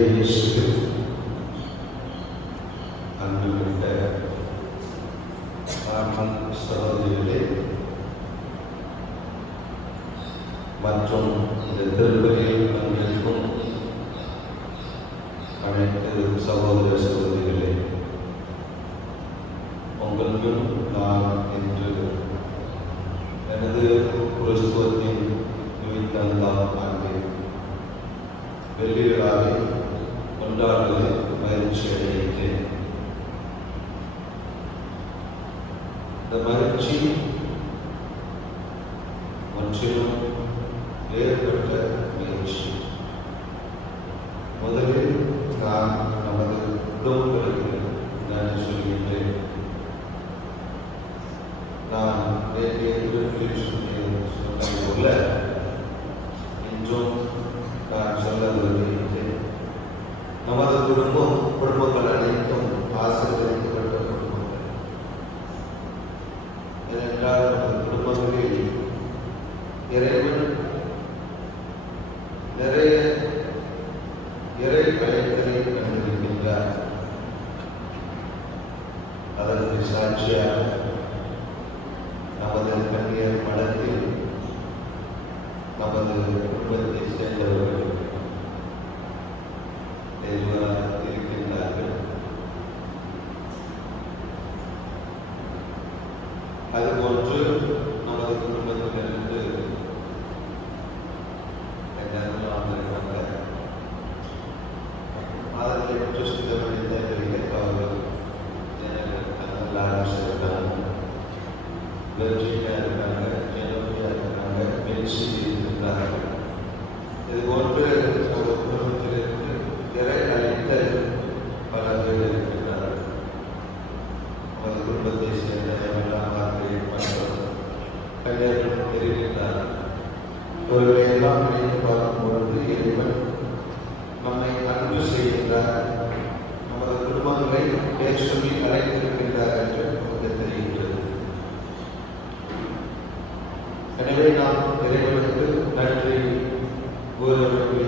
இயேசு அன்புமிக்க ஆக்கம் சகோதரிகளே மற்றும் இந்த திருப்பதியில் பங்கேற்கும் அனைத்து சகோதர இந்த மகிழ்ச்சி முற்றிலும் வேறுபட்ட முயற்சி முதலில் நான் நிறைய இறை பயத்தினை கண்டிருக்கின்றார். அதற்கு சாட்சியாக Let இறைவனுக்கு நன்றி கூறுவதற்கு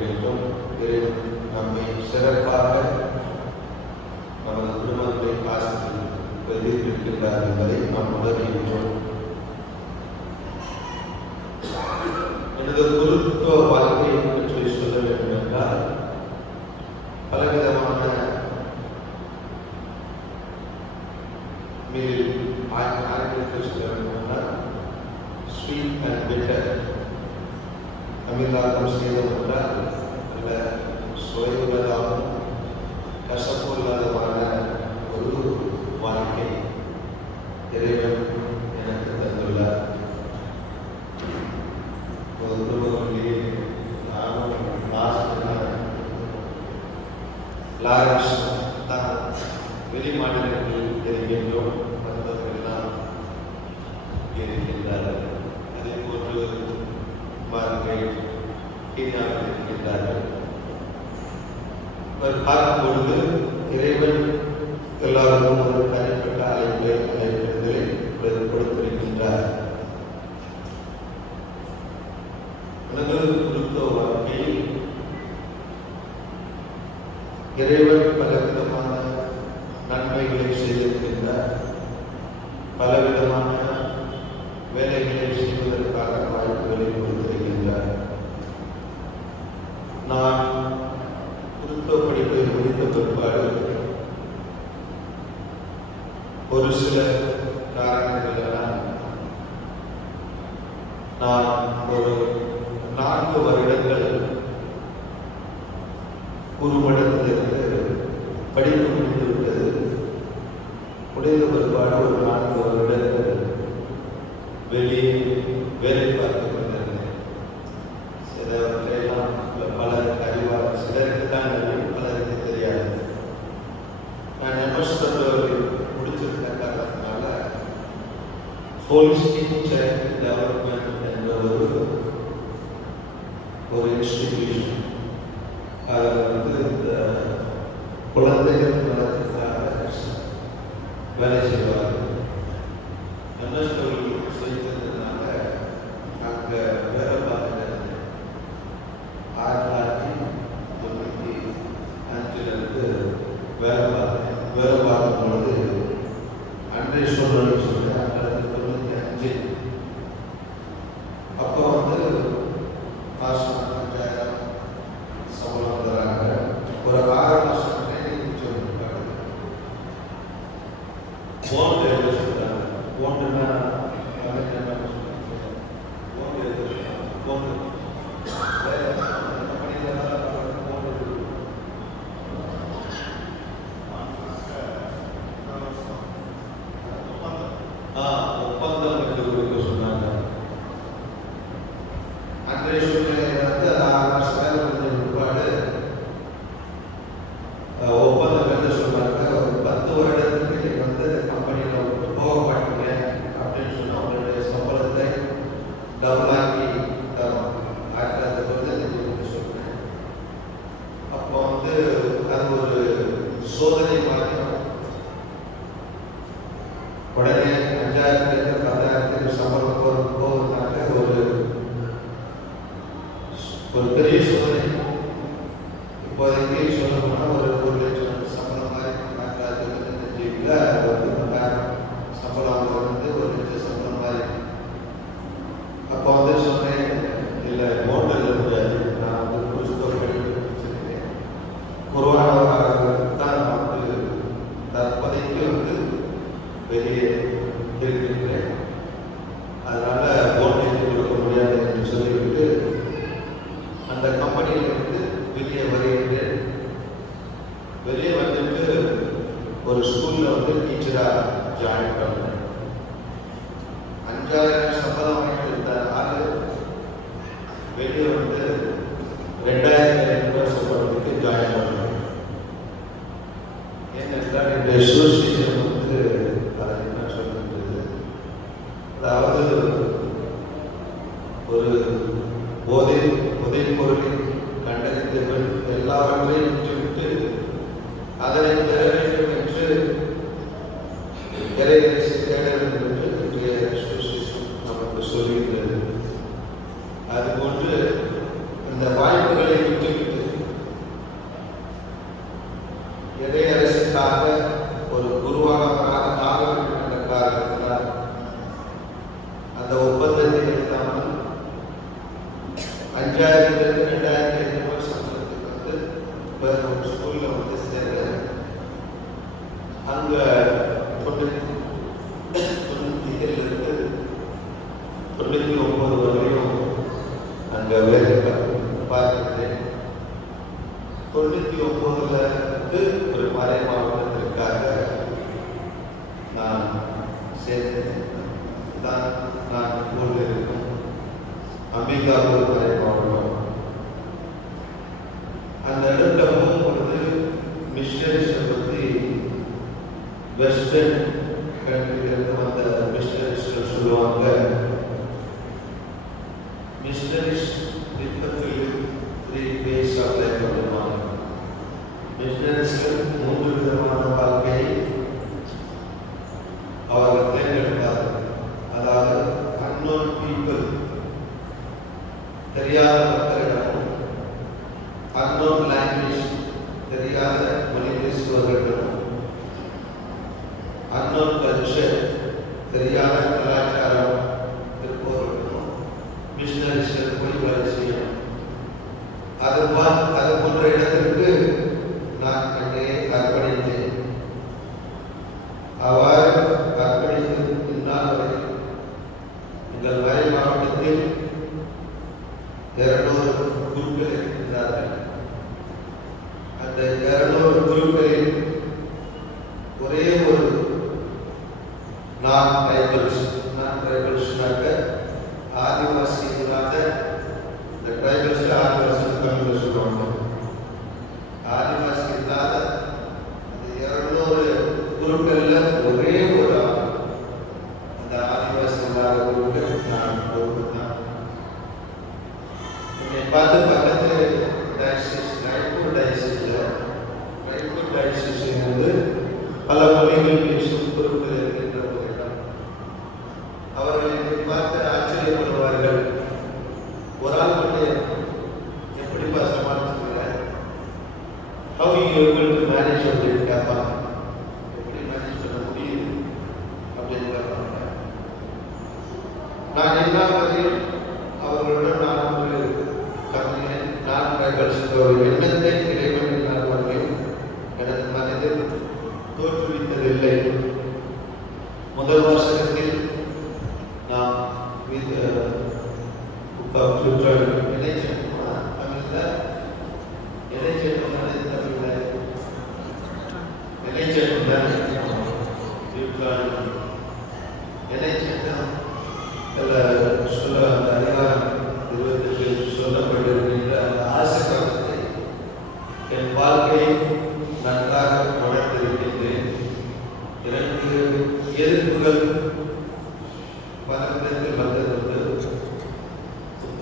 வேண்டும் இறைவன் நம்மை சிறப்பாக நமது குடும்பத்தை ஆசிரியர்கின்றார் என்பதை Yeah. ஒரு மடத்திலிருந்து படிப்பு முடிந்துவிட்டது உடைய ஒரு பாடு ஒரு நான்கு வருடங்கள் வெளியே ಗಣೇಶ Lord. sobre அதனால் ஓட்டேஜ் கொடுக்க முடியாது சொல்லிவிட்டு அந்த கம்பெனியிலிருந்து வெளியே வருகின்றேன் வெளியே வந்துட்டு ஒரு ஸ்கூலில் வந்து டீச்சராக ஜாயின் பண்ணேன் ஆதாரங்களை விட்டுவிட்டு அதனை நிறைவேற்றும் என்று இறையரசு our Bantu. para frente, para de los dedos, tu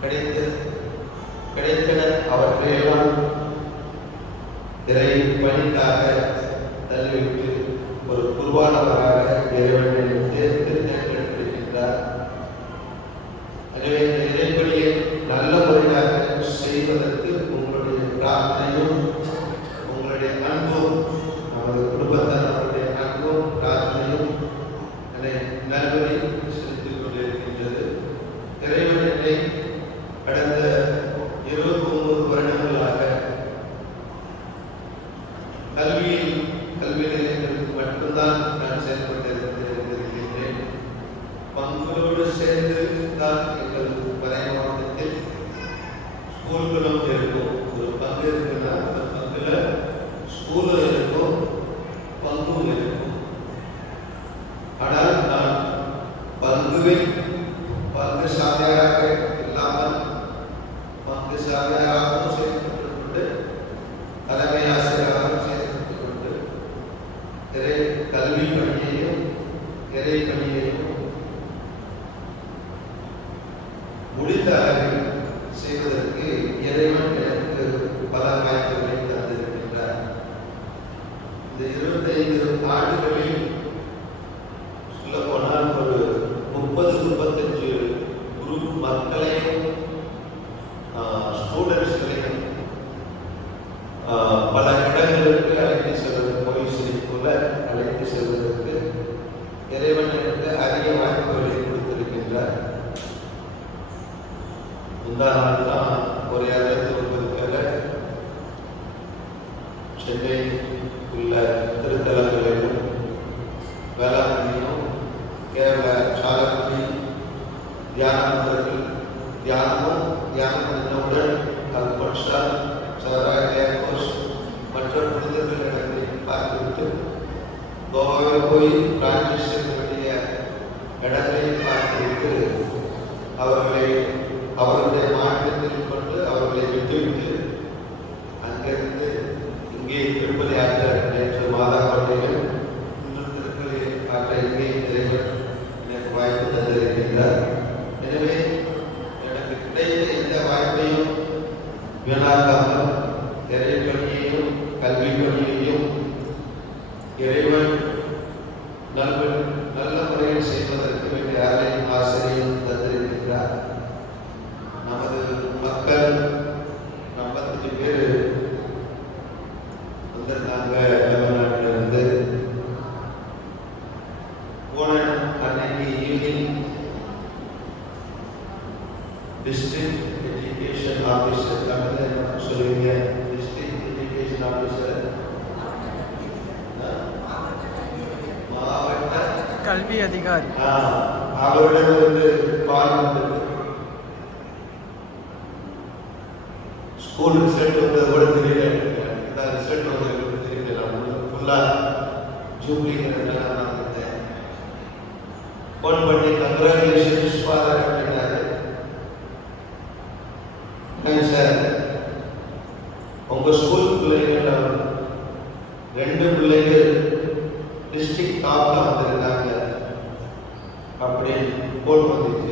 கிடைத்து கிடைத்தன அவற்றையெல்லாம் திரையின் பணிக்காக தள்ளிவிட்டு ஒரு குருவானவராக இறைவனை சேர்த்து கல்வியில் கல்வி நிலையங்களுக்கு மட்டும்தான் நான் செயல்பட்டு இருக்கிறேன் பங்களோடு சேர்ந்து தான் முடிந்த அளவில் சென்னையில் உள்ள திருத்தல டிஸ்ட்ரிக்ட் எஜுகேஷன் ஆஃபீஸர் தமிழில் சொல்லுவீங்க டிஸ்ட்ரிக்ட் எஜுகேஷன் ஆஃபீஸர் மாவட்ட கல்வி அதிகாரி அவரோட வந்து பார்மெண்ட் ஸ்கூல் ரிசல்ட் வந்து கூட தெரியல ரிசல்ட் வந்து தெரியல ஃபுல்லாக ஜூப்ளிங்கிறது ரெண்டு பிள்ளைகள் டிஸ்ட்ரிக்ட் தாப்பில் வந்திருக்காங்க அப்படின்னு போல் வந்துச்சு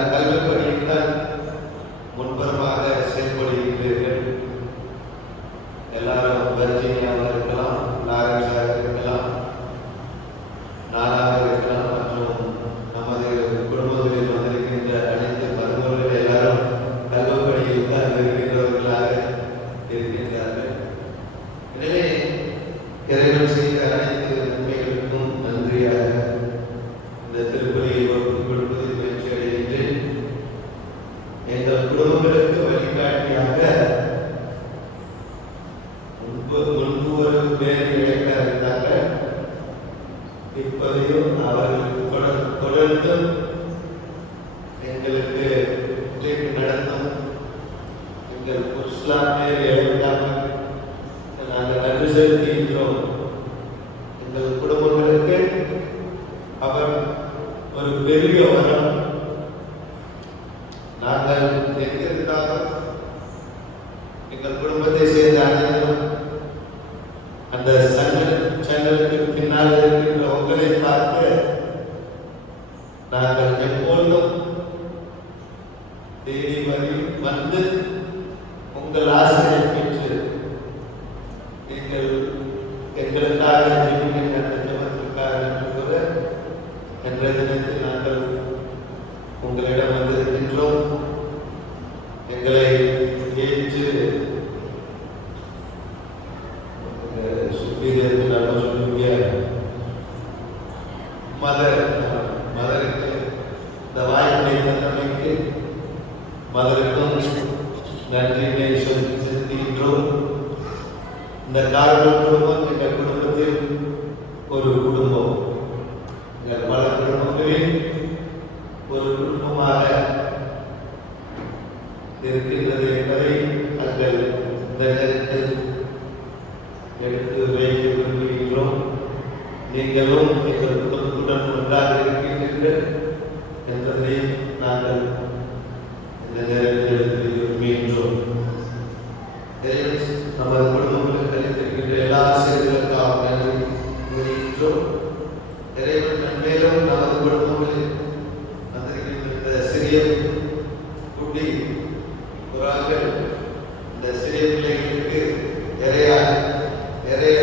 அந்த கல்விப்பணியில் தான் முன்புறமாக செயல்படுகிறீர்கள் எல்லாரும் வர்ஜீனியா ஒரு ஒரு வேலை நாங்கள் எப்பொழுதும் தேடி வரி வந்து உங்கள் ஆசிரியை பெற்று நீங்கள் எங்களுக்காக ஜெபிக்கின்ற நிறுவனத்திற்காக என்ற தினத்தில் நாங்கள் உங்களிடம் വിശ്വസിച്ച് ഇന്നും കാരണ കുടുംബം എൻ്റെ കുടുംബത്തിൽ ഒരു കുടുംബം വളർത്തുന്ന ഒരു കുടുംബമായ இறைவன் நன்மேலும் நமது குடும்பங்களில் வந்திருக்கின்ற இந்த சிறிய குட்டி புறாக்கள் இந்த சிறிய பிள்ளைகளுக்கு நிறைய நிறைய